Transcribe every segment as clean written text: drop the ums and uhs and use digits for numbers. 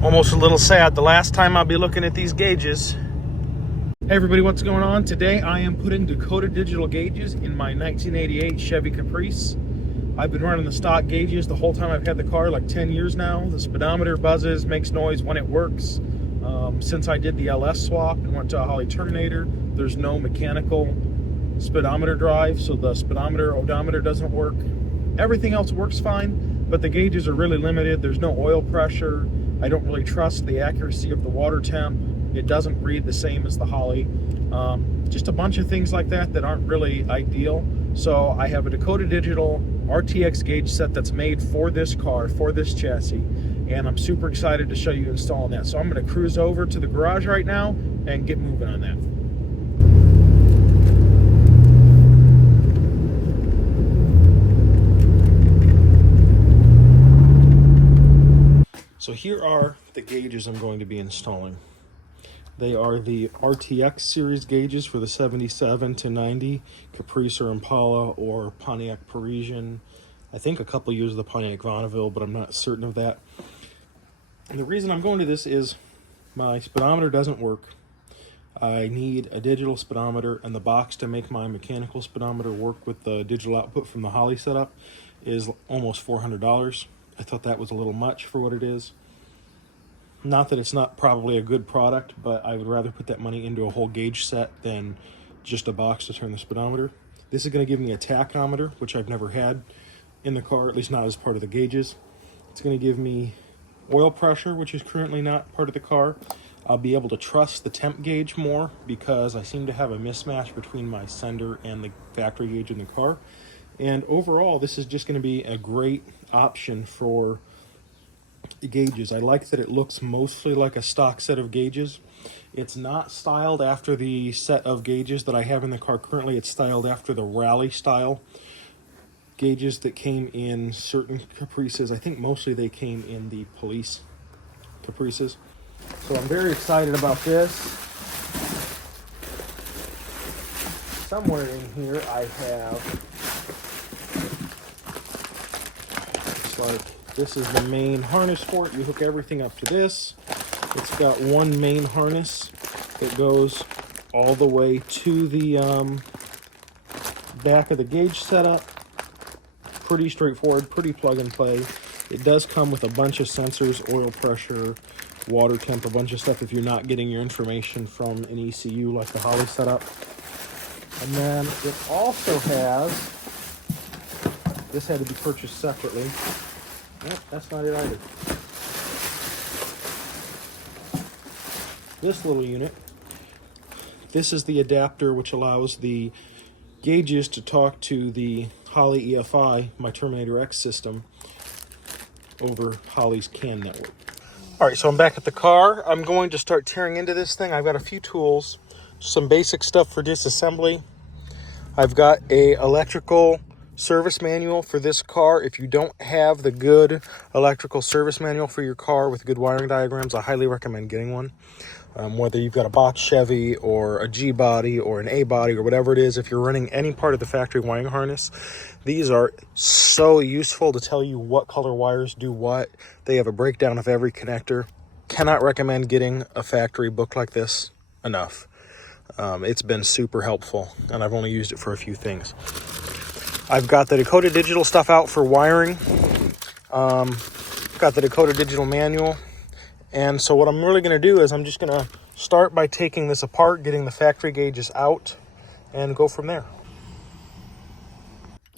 Almost a little sad. The last time I'll be looking at these gauges. Hey everybody, what's going on? Today I am putting Dakota Digital gauges in my 1988 Chevy Caprice. I've been running the stock gauges the whole time I've had the car, like 10 years now. The speedometer buzzes, makes noise when it works. Since I did the LS swap and went to a Holley Terminator, there's no mechanical speedometer drive, so the speedometer, odometer doesn't work. Everything else works fine, but the gauges are really limited. There's no oil pressure. I don't really trust the accuracy of the water temp. It doesn't read the same as the Holley. Just a bunch of things like that that aren't really ideal. So I have a Dakota Digital RTX gauge set that's made for this car, for this chassis, and I'm super excited to show you installing that. So I'm going to cruise over to the garage right now and get moving on that. So here are the gauges I'm going to be installing. They are the RTX series gauges for the 77 to 90 Caprice or Impala or Pontiac Parisian. I think a couple use the Pontiac Bonneville, but I'm not certain of that. And the reason I'm going to this is my speedometer doesn't work. I need a digital speedometer, and the box to make my mechanical speedometer work with the digital output from the Holley setup is almost $400. I thought that was a little much for what it is. Not that it's not probably a good product, but I would rather put that money into a whole gauge set than just a box to turn the speedometer. This is going to give me a tachometer, which I've never had in the car, at least not as part of the gauges. It's going to give me oil pressure, which is currently not part of the car. I'll be able to trust the temp gauge more because I seem to have a mismatch between my sender and the factory gauge in the car. And overall, this is just going to be a great option for gauges. I like that it looks mostly like a stock set of gauges. It's not styled after the set of gauges that I have in the car currently. It's styled after the rally style gauges that came in certain Caprices. I think mostly they came in the police Caprices. So I'm very excited about this. Somewhere in here I have, it's like, this is the main harness for it. You hook everything up to this. It's got one main harness that goes all the way to the back of the gauge setup. Pretty straightforward, pretty plug and play. It does come with a bunch of sensors, oil pressure, water temp, a bunch of stuff if you're not getting your information from an ECU like the Holley setup. And then it also has, this had to be purchased separately. Nope, that's not it either. This little unit, this is the adapter which allows the gauges to talk to the Holley EFI, my Terminator X system, over Holley's CAN network. All right, so I'm back at the car. I'm going to start tearing into this thing. I've got a few tools, some basic stuff for disassembly. I've got a electrical service manual for this car. If you don't have the good electrical service manual for your car with good wiring diagrams, I highly recommend getting one. Whether you've got a box Chevy or a G body or an A body or whatever it is, if you're running any part of the factory wiring harness, these are so useful to tell you what color wires do what. They have a breakdown of every connector. Cannot recommend getting a factory book like this enough. It's been super helpful, and I've only used it for a few things. I've got the Dakota Digital stuff out for wiring. Got the Dakota Digital manual. And so what I'm really going to do is I'm just going to start by taking this apart, getting the factory gauges out, and go from there.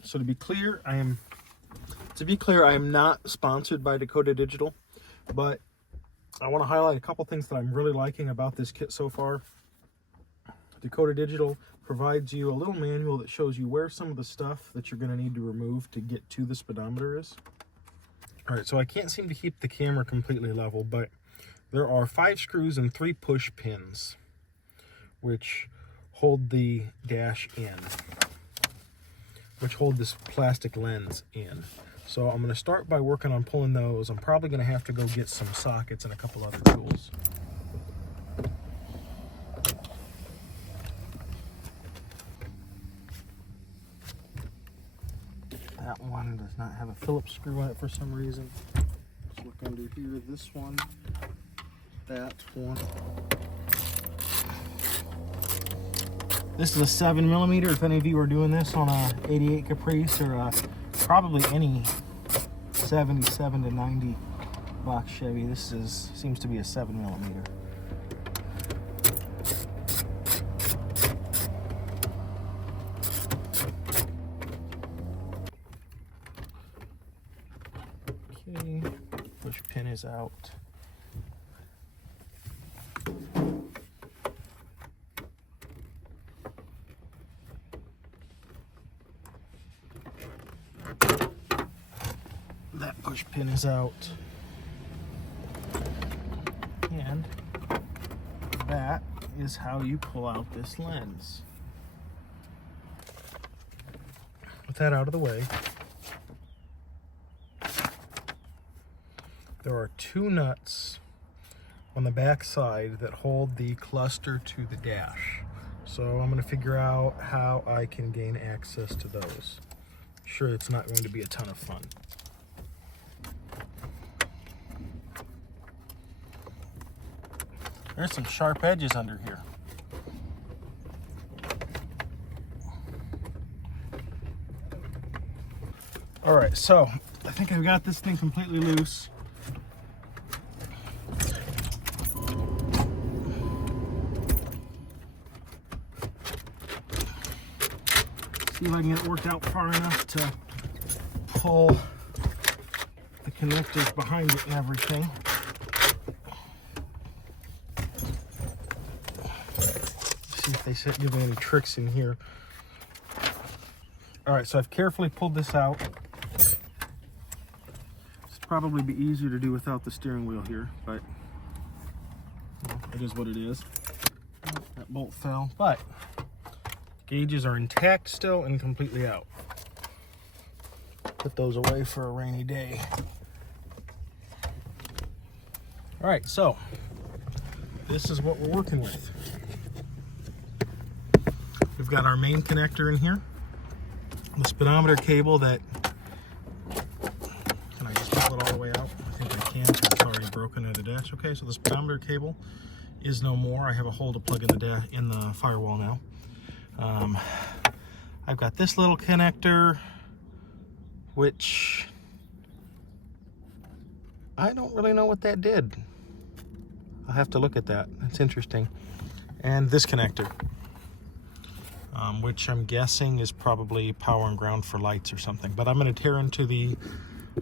So to be clear, I am not sponsored by Dakota Digital, but I want to highlight a couple things that I'm really liking about this kit so far. Dakota Digital provides you a little manual that shows you where some of the stuff that you're going to need to remove to get to the speedometer is. All right, so I can't seem to keep the camera completely level, but there are 5 screws and 3 push pins which hold the dash in, which hold this plastic lens in. So I'm going to start by working on pulling those. I'm probably going to have to go get some sockets and a couple other tools. That one does not have a Phillips screw on it for some reason. Look under here, this one, that one. This is a 7mm. If any of you are doing this on a 88 Caprice or probably any 77 to 90 box Chevy, this seems to be a 7mm. Okay, push pin is out. That push pin is out. And that is how you pull out this lens. With that out of the way, there are two nuts on the back side that hold the cluster to the dash. So I'm going to figure out how I can gain access to those. I'm sure it's not going to be a ton of fun. There's some sharp edges under here. All right, so I think I've got this thing completely loose. See if I can get it worked out far enough to pull the connectors behind it and everything. See if they give me any tricks in here. All right, so I've carefully pulled this out. This would probably be easier to do without the steering wheel here, but well, it is what it is. That bolt fell, but gauges are intact still and completely out. Put those away for a rainy day. All right, so this is what we're working with. We've got our main connector in here, the speedometer cable that, can I just pull it all the way out? I think I can, because it's already broken at the dash. Okay, so the speedometer cable is no more. I have a hole to plug in the firewall now. I've got this little connector, which I don't really know what that did. I'll have to look at that. That's interesting. And this connector, which I'm guessing is probably power and ground for lights or something. But I'm going to tear into the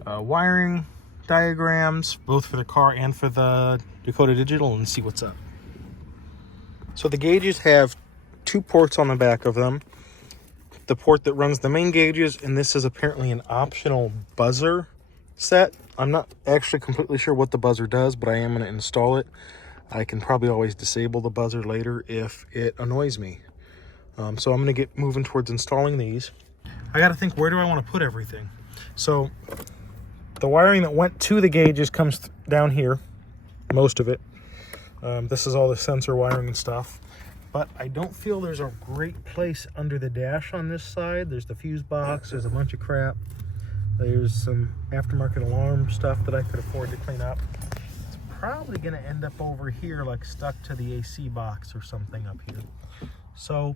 wiring diagrams, both for the car and for the Dakota Digital, and see what's up. So the gauges have two ports on the back of them. The port that runs the main gauges, and this is apparently an optional buzzer set. I'm not actually completely sure what the buzzer does, but I am going to install it. I can probably always disable the buzzer later if it annoys me. So I'm going to get moving towards installing these. I got to think, where do I want to put everything? So the wiring that went to the gauges comes down here, most of it. This is all the sensor wiring and stuff. But I don't feel there's a great place under the dash on this side. There's the fuse box, there's a bunch of crap. There's some aftermarket alarm stuff that I could afford to clean up. It's probably gonna end up over here, like stuck to the AC box or something up here. So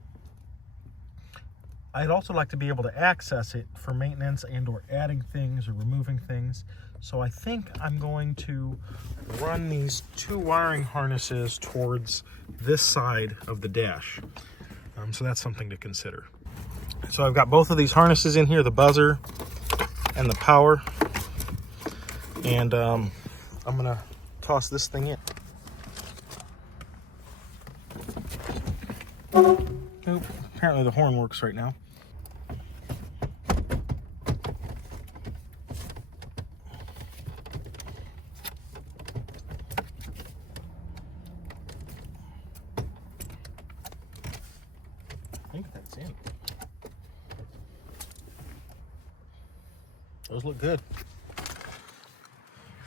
I'd also like to be able to access it for maintenance and or adding things or removing things. So I think I'm going to run these two wiring harnesses towards this side of the dash. So that's something to consider. So I've got both of these harnesses in here, the buzzer and the power. And I'm gonna toss this thing in. Oop, apparently the horn works right now. I think that's in. Those look good.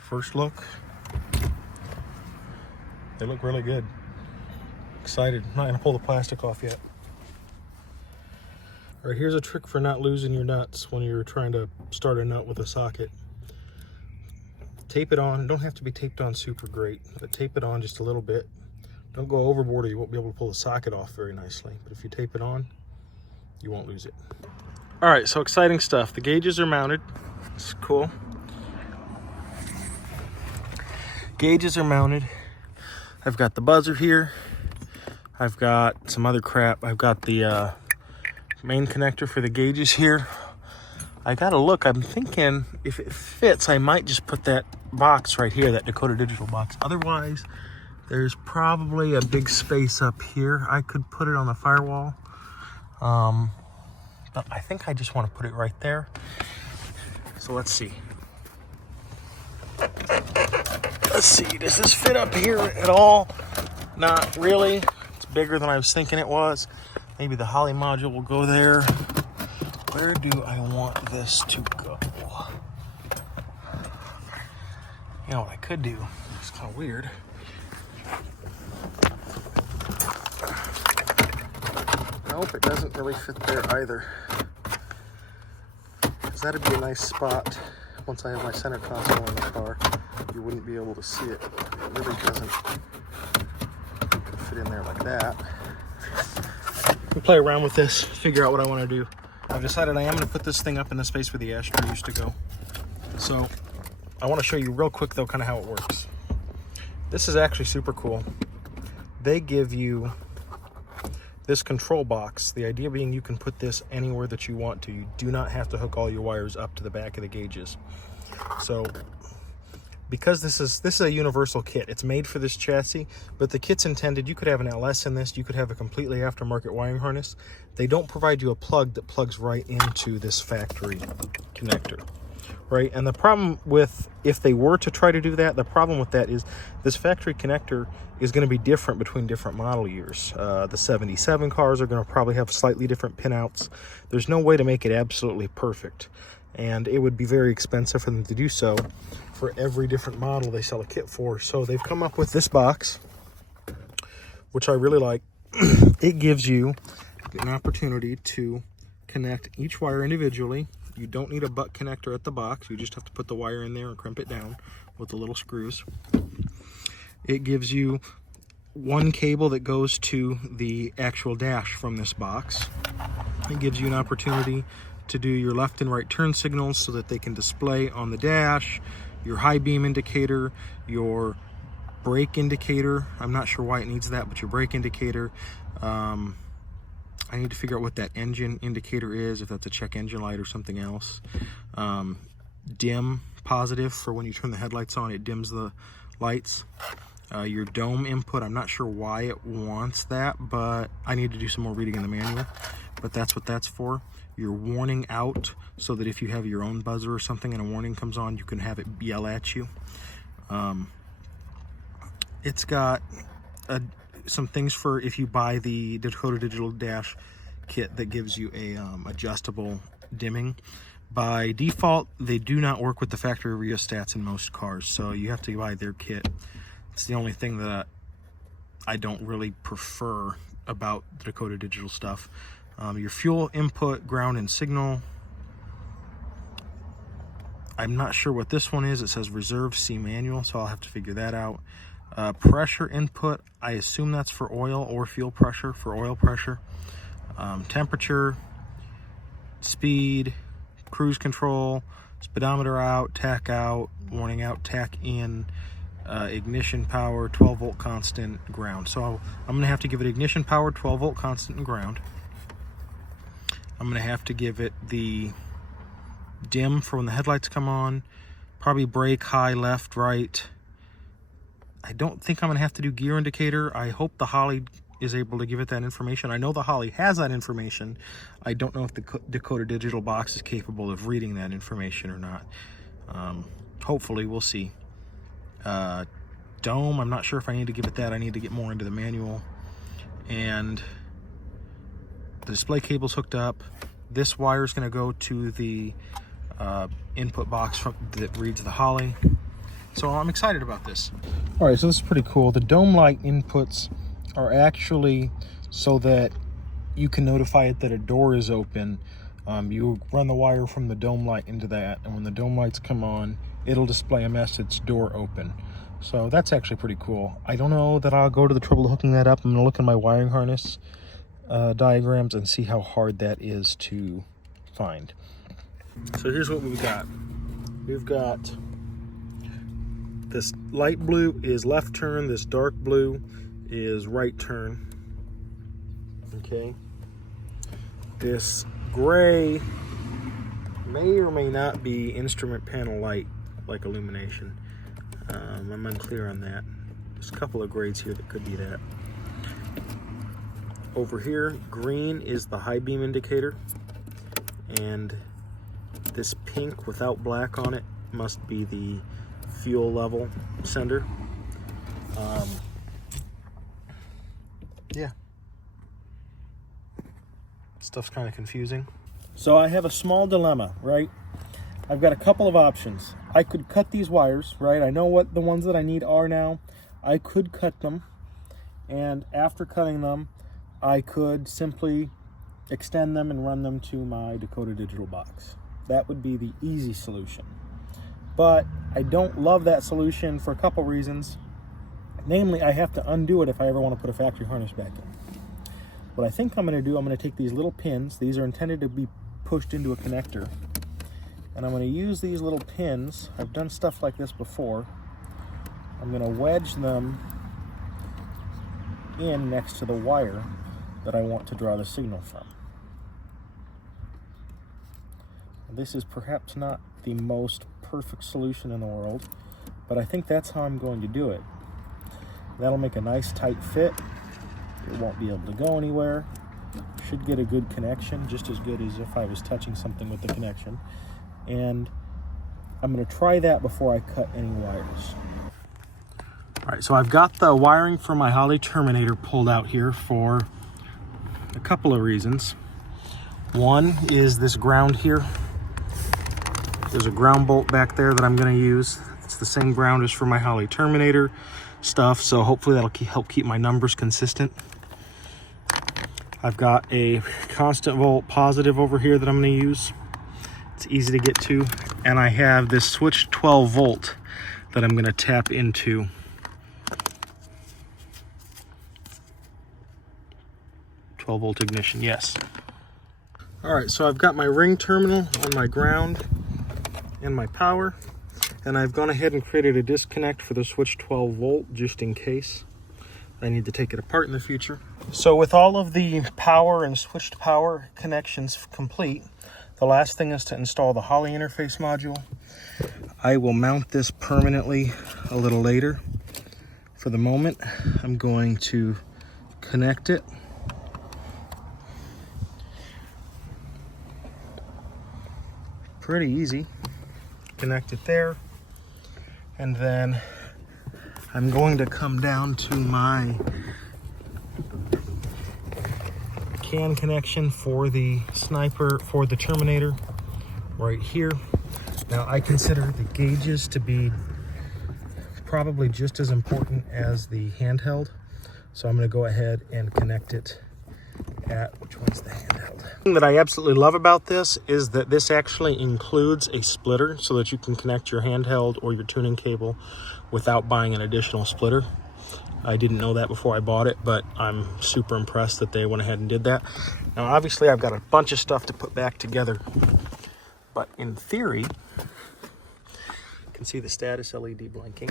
First look, they look really good. Excited. I'm not gonna pull the plastic off yet. All right, here's a trick for not losing your nuts when you're trying to start a nut with a socket. tape it on. Don't have to be taped on super great, but tape it on just a little bit. Don't go overboard or you won't be able to pull the socket off very nicely. But if you tape it on, you won't lose it. All right, so exciting stuff. The gauges are mounted. It's cool. Gauges are mounted. I've got the buzzer here. I've got some other crap. I've got the main connector for the gauges here. I gotta look. I'm thinking if it fits, I might just put that box right here, that Dakota Digital box. Otherwise, there's probably a big space up here. I could put it on the firewall. But I think I just want to put it right there. So let's see. Let's see, does this fit up here at all? Not really. It's bigger than I was thinking it was. Maybe the Holly module will go there. Where do I want this to go? You know what I could do? It's kind of weird. Nope, it doesn't really fit there either. Because that'd be a nice spot. Once I have my center console in the car, you wouldn't be able to see it. It really doesn't fit in there like that. We'll play around with this, figure out what I want to do. I've decided I am going to put this thing up in the space where the ashtray used to go. So I want to show you real quick though kind of how it works. This is actually super cool. They give you this control box. The idea being you can put this anywhere that you want to. You do not have to hook all your wires up to the back of the gauges. So because this is a universal kit, it's made for this chassis, but the kit's intended, you could have an LS in this, you could have a completely aftermarket wiring harness. They don't provide you a plug that plugs right into this factory connector, right? And the problem with, if they were to try to do that, the problem with that is this factory connector is going to be different between different model years. The 77 cars are going to probably have slightly different pinouts. There's no way to make it absolutely perfect, and it would be very expensive for them to do so for every different model they sell a kit for. So they've come up with this box, which I really like. It gives you an opportunity to connect each wire individually. You don't need a butt connector at the box. You just have to put the wire in there and crimp it down with the little screws. It gives you one cable that goes to the actual dash from this box. It gives you an opportunity to do your left and right turn signals so that they can display on the dash, your high beam indicator, your brake indicator. I'm not sure why it needs that, but your brake indicator. I need to figure out what that engine indicator is, if that's a check engine light or something else. Dim positive for when you turn the headlights on, it dims the lights. Your dome input, I'm not sure why it wants that, but I need to do some more reading in the manual, but that's what that's for. Your warning out, so that if you have your own buzzer or something and a warning comes on, you can have it yell at you. It's got some things for if you buy the Dakota Digital dash kit that gives you a adjustable dimming. By default, they do not work with the factory rheostats in most cars, so you have to buy their kit. It's the only thing that I don't really prefer about the Dakota Digital stuff. Your fuel input, ground, and signal. I'm not sure what this one is. It says reserve C manual, so I'll have to figure that out. Pressure input, I assume that's for oil or fuel pressure, for oil pressure. Temperature, speed, cruise control, speedometer out, warning out, tack in, ignition power, 12 volt constant, ground. So I'm going to have to give it ignition power, 12 volt constant, and ground. I'm going to have to give it the dim for when the headlights come on, probably brake, high, left, right. I don't think I'm going to have to do gear indicator. I hope the Holly is able to give it that information. I know the Holly has that information. I don't know if the Dakota Digital box is capable of reading that information or not. Hopefully, we'll see. Dome, I'm not sure if I need to give it that. I need to get more into the manual. And the display cable's hooked up. This wire is going to go to the input box that reads the Holly. So I'm excited about this. All right, so this is pretty cool. The dome light inputs are actually so that you can notify it that a door is open. You run the wire from the dome light into that, and when the dome lights come on, it'll display a message door open. So that's actually pretty cool. I don't know that I'll go to the trouble of hooking that up. I'm going to look in my wiring harness diagrams and see how hard that is to find. So here's what we've got. We've got this light blue is left turn, this dark blue is right turn. Okay. This gray may or may not be instrument panel light, like illumination. I'm unclear on that. There's a couple of grades here that could be that. Over here, green is the high beam indicator, and this pink without black on it must be the fuel level sender. Yeah. Stuff's kind of confusing. So I have a small dilemma, right? I've got a couple of options. I could cut these wires, right? I know what the ones that I need are now. I could cut them, and after cutting them, I could simply extend them and run them to my Dakota Digital box. That would be the easy solution. But I don't love that solution for a couple reasons. Namely, I have to undo it if I ever want to put a factory harness back in. What I think I'm going to do, I'm going to take these little pins. These are intended to be pushed into a connector. And I'm going to use these little pins. I've done stuff like this before. I'm going to wedge them in next to the wire that I want to draw the signal from. This is perhaps not the most perfect solution in the world, but I think that's how I'm going to do it. That'll make a nice tight fit. It won't be able to go anywhere. Should get a good connection, just as good as if I was touching something with the connection. And I'm going to try that before I cut any wires. All right, so I've got the wiring for my Holley terminator pulled out here for a couple of reasons. One is this ground here. There's a ground bolt back there that I'm going to use. It's the same ground as for my Holley terminator stuff, so hopefully that'll help keep my numbers consistent. I've got a constant volt positive over here that I'm going to use. It's easy to get to. And I have this switch 12 volt that I'm going to tap into. Volt ignition, yes. All right, so I've got my ring terminal on my ground and my power, and I've gone ahead and created a disconnect for the switch 12 volt just in case I need to take it apart in the future. So with all of the power and switched power connections complete, the last thing is to install the Holley interface module. I will mount this permanently a little later. For the moment, I'm going to connect it. Pretty easy. Connect it there, and then I'm going to come down to my CAN connection for the sniper, for the terminator right here. Now I consider the gauges to be probably just as important as the handheld, so I'm going to go ahead and connect it at, which one's the handheld? The thing that I absolutely love about this is that this actually includes a splitter so that you can connect your handheld or your tuning cable without buying an additional splitter. I didn't know that before I bought it, but I'm super impressed that they went ahead and did that. Now obviously I've got a bunch of stuff to put back together, but in theory, you can see the status LED blinking.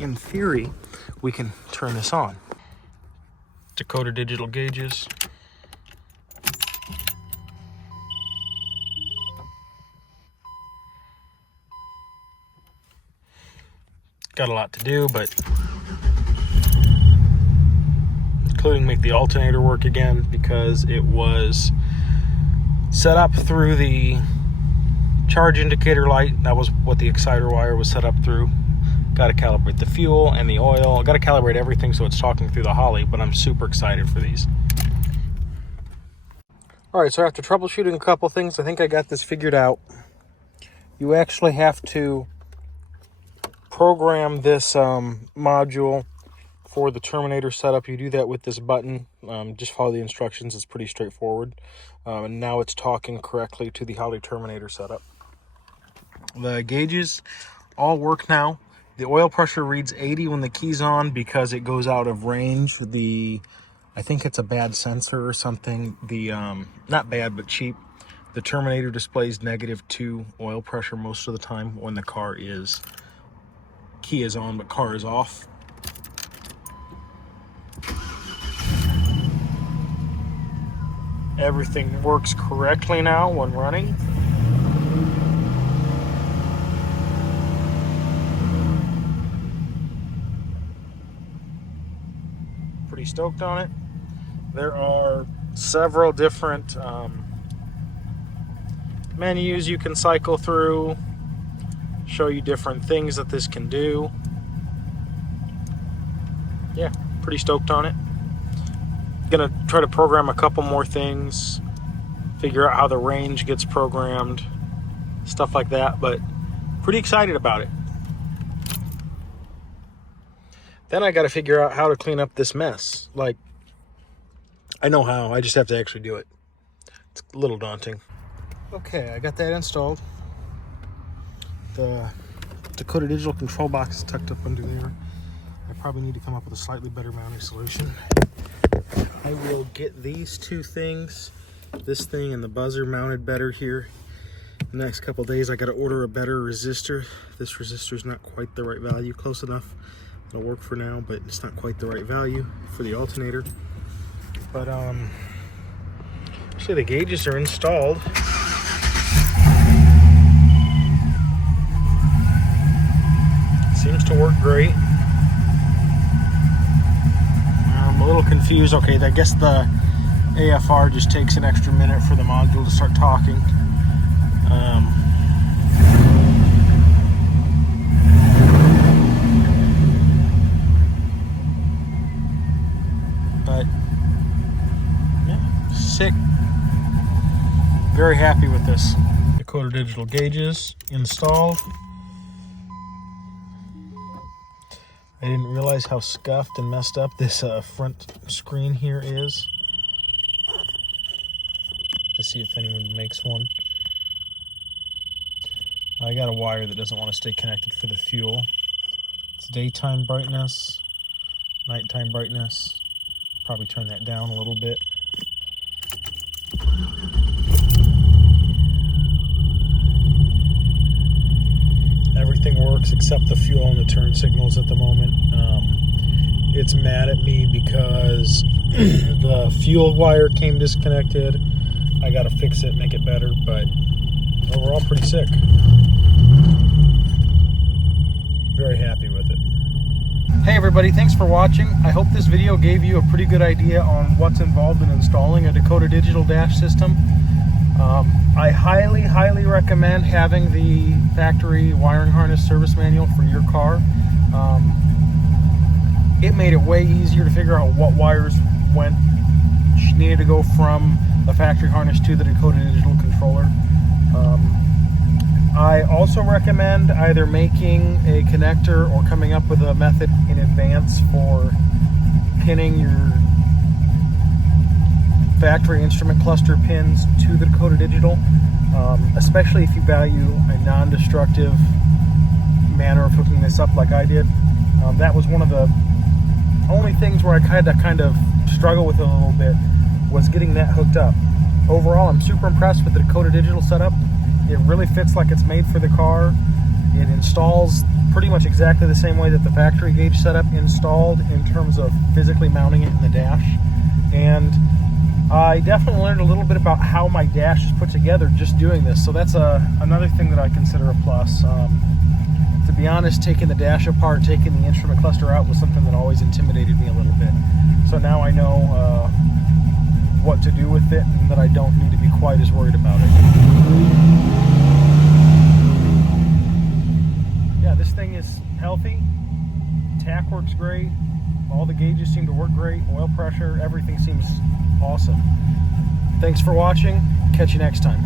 In theory, we can turn this on. Dakota Digital gauges. Got a lot to do, but including make the alternator work again because it was set up through the charge indicator light. That was what the exciter wire was set up through. Got to calibrate the fuel and the oil. Got to calibrate everything so it's talking through the Holley, but I'm super excited for these. All right, so after troubleshooting a couple things, I think I got this figured out. You actually have to program this module for the terminator setup. You do that with this button. Just follow the instructions. It's pretty straightforward. And now it's talking correctly to the Holley terminator setup. The gauges all work now. The oil pressure reads 80 when the key's on because it goes out of range. I think it's a bad sensor or something. Not bad, but cheap. The terminator displays -2 oil pressure most of the time when the key is on, but car is off. Everything works correctly now when running. Pretty stoked on it. There are several different menus you can cycle through, show you different things that this can do. Yeah, pretty stoked on it. Gonna try to program a couple more things, figure out how the range gets programmed, stuff like that, but pretty excited about it. Then I got to figure out how to clean up this mess. Like, I know how, I just have to actually do it. It's a little daunting. Okay, I got that installed. The Dakota Digital control box is tucked up under there. I probably need to come up with a slightly better mounting solution. I will get these two things, this thing and the buzzer, mounted better here. The next couple days I got to order a better resistor. This resistor is not quite the right value, close enough. It'll work for now, but it's not quite the right value for the alternator. But actually the gauges are installed. Seems to work great. I'm a little confused. Okay, I guess the AFR just takes an extra minute for the module to start talking. But yeah, sick. Very happy with this. Dakota Digital gauges installed. I didn't realize how scuffed and messed up this front screen here is. To see if anyone makes one. I got a wire that doesn't want to stay connected for the fuel. It's daytime brightness, nighttime brightness. Probably turn that down a little bit. Everything works except the fuel and the turn signals at the moment. It's mad at me because the fuel wire came disconnected. I gotta fix it, make it better, but overall pretty sick. Very happy with it. Hey everybody, thanks for watching. I hope this video gave you a pretty good idea on what's involved in installing a Dakota Digital dash system. I highly recommend having the factory wiring harness service manual for your car. It made it way easier to figure out what wires needed to go from the factory harness to the Dakota Digital controller. I also recommend either making a connector or coming up with a method in advance for pinning your factory instrument cluster pins to the Dakota Digital, especially if you value a non-destructive manner of hooking this up like I did. That was one of the only things where I kind of struggle with it a little bit, was getting that hooked up. Overall, I'm super impressed with the Dakota Digital setup. It really fits like it's made for the car. It installs pretty much exactly the same way that the factory gauge setup installed in terms of physically mounting it in the dash. And I definitely learned a little bit about how my dash is put together just doing this. So that's another thing that I consider a plus. To be honest, taking the dash apart, taking the instrument cluster out was something that always intimidated me a little bit. So now I know what to do with it and that I don't need to be quite as worried about it. Yeah, this thing is healthy. Tack works great. All the gauges seem to work great. Oil pressure, everything seems awesome. Thanks for watching. Catch you next time.